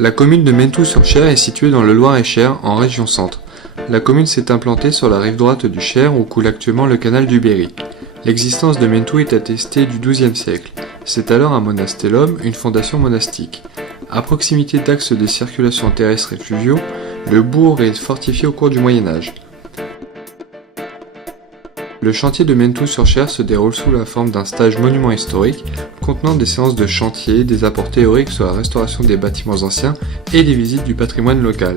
La commune de Menthou-sur-Cher est située dans le Loir-et-Cher, en région centre. La commune s'est implantée sur la rive droite du Cher où coule actuellement le canal du Berry. L'existence de Menthou est attestée du XIIe siècle. C'est alors un monastellum, une fondation monastique. À proximité d'axes de circulation terrestre et fluviaux, le bourg est fortifié au cours du Moyen-Âge. Le chantier de Menthou-sur-Cher se déroule sous la forme d'un stage monument historique, contenant des séances de chantier, des apports théoriques sur la restauration des bâtiments anciens et des visites du patrimoine local.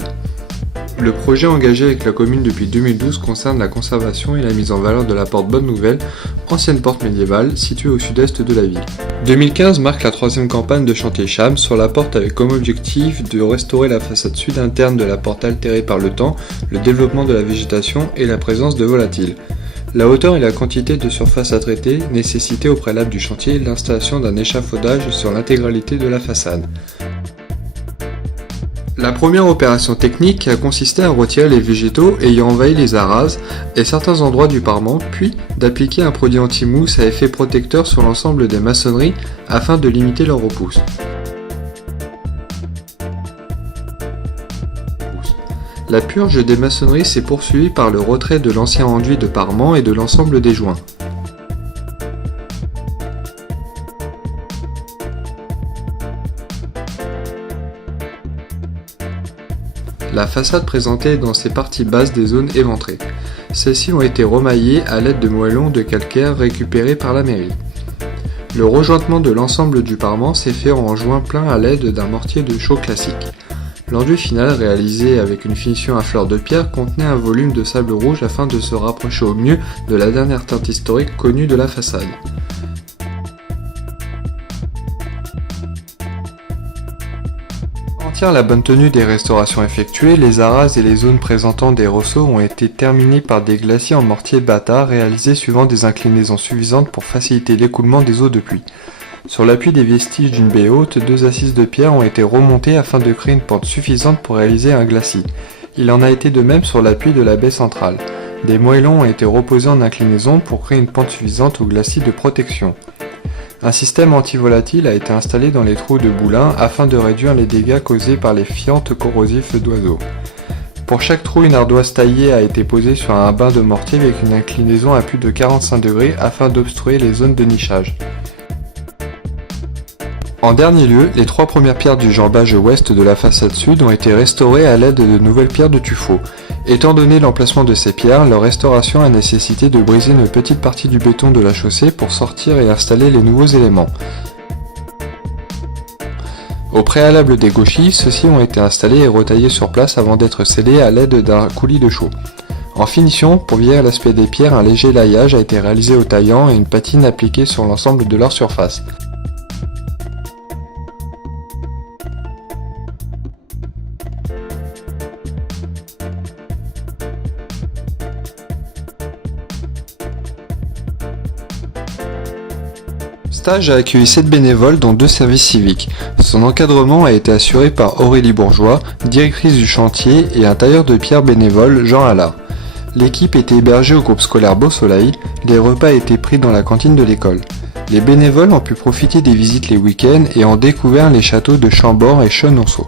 Le projet engagé avec la commune depuis 2012 concerne la conservation et la mise en valeur de la porte Bonne Nouvelle, ancienne porte médiévale située au sud-est de la ville. 2015 marque la troisième campagne de chantier Cham sur la porte avec comme objectif de restaurer la façade sud interne de la porte altérée par le temps, le développement de la végétation et la présence de volatiles. La hauteur et la quantité de surface à traiter nécessitaient au préalable du chantier l'installation d'un échafaudage sur l'intégralité de la façade. La première opération technique a consisté à retirer les végétaux ayant envahi les arases et certains endroits du parement, puis d'appliquer un produit anti-mousse à effet protecteur sur l'ensemble des maçonneries afin de limiter leur repousse. La purge des maçonneries s'est poursuivie par le retrait de l'ancien enduit de parement et de l'ensemble des joints. La façade présentait dans ses parties basses des zones éventrées. Celles-ci ont été remaillées à l'aide de moellons de calcaire récupérés par la mairie. Le rejointement de l'ensemble du parement s'est fait en joint plein à l'aide d'un mortier de chaux classique. L'enduit final, réalisé avec une finition à fleur de pierre, contenait un volume de sable rouge afin de se rapprocher au mieux de la dernière teinte historique connue de la façade. Pour garantir la bonne tenue des restaurations effectuées, les arases et les zones présentant des ressauts ont été terminées par des glacis en mortier bâtard réalisés suivant des inclinaisons suffisantes pour faciliter l'écoulement des eaux de pluie. Sur l'appui des vestiges d'une baie haute, 2 assises de pierre ont été remontées afin de créer une pente suffisante pour réaliser un glacis. Il en a été de même sur l'appui de la baie centrale. Des moellons ont été reposés en inclinaison pour créer une pente suffisante au glacis de protection. Un système anti-volatile a été installé dans les trous de boulins afin de réduire les dégâts causés par les fientes corrosifs d'oiseaux. Pour chaque trou, une ardoise taillée a été posée sur un bain de mortier avec une inclinaison à plus de 45 degrés afin d'obstruer les zones de nichage. En dernier lieu, les 3 premières pierres du jambage ouest de la façade sud ont été restaurées à l'aide de nouvelles pierres de tuffeau. Étant donné l'emplacement de ces pierres, leur restauration a nécessité de briser une petite partie du béton de la chaussée pour sortir et installer les nouveaux éléments. Au préalable des gauchis, ceux-ci ont été installés et retaillés sur place avant d'être scellés à l'aide d'un coulis de chaux. En finition, pour vieillir l'aspect des pierres, un léger laillage a été réalisé au taillant et une patine appliquée sur l'ensemble de leur surface. Le stage a accueilli 7 bénévoles dont 2 services civiques. Son encadrement a été assuré par Aurélie Bourgeois, directrice du chantier, et un tailleur de pierre bénévole, Jean Allard. L'équipe était hébergée au groupe scolaire Beau Soleil, les repas étaient pris dans la cantine de l'école. Les bénévoles ont pu profiter des visites les week-ends et ont découvert les châteaux de Chambord et Chenonceau.